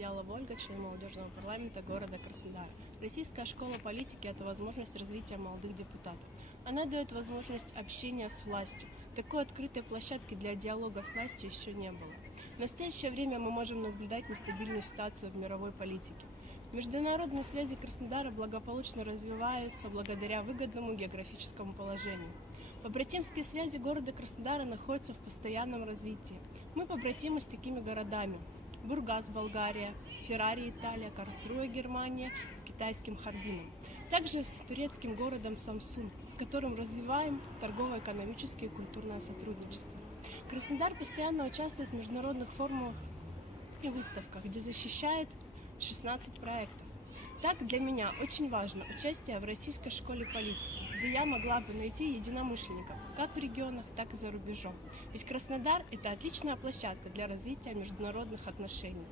Завьялова Ольга, член молодежного парламента города Краснодара. Российская школа политики – это возможность развития молодых депутатов. Она дает возможность общения с властью. Такой открытой площадки для диалога с властью еще не было. В настоящее время мы можем наблюдать нестабильную ситуацию в мировой политике. Международные связи Краснодара благополучно развиваются благодаря выгодному географическому положению. Побратимские связи города Краснодара находятся в постоянном развитии. Мы побратимы с такими городами: Бургас, Болгария, Феррари, Италия, Карлсруэ, Германия, с китайским Харбином. Также с турецким городом Самсун, с которым развиваем торгово-экономическое и культурное сотрудничество. Краснодар постоянно участвует в международных форумах и выставках, где защищает 16 проектов. Так, для меня очень важно участие в Российской школе политики, где я могла бы найти единомышленников как в регионах, так и за рубежом. Ведь Краснодар – это отличная площадка для развития международных отношений.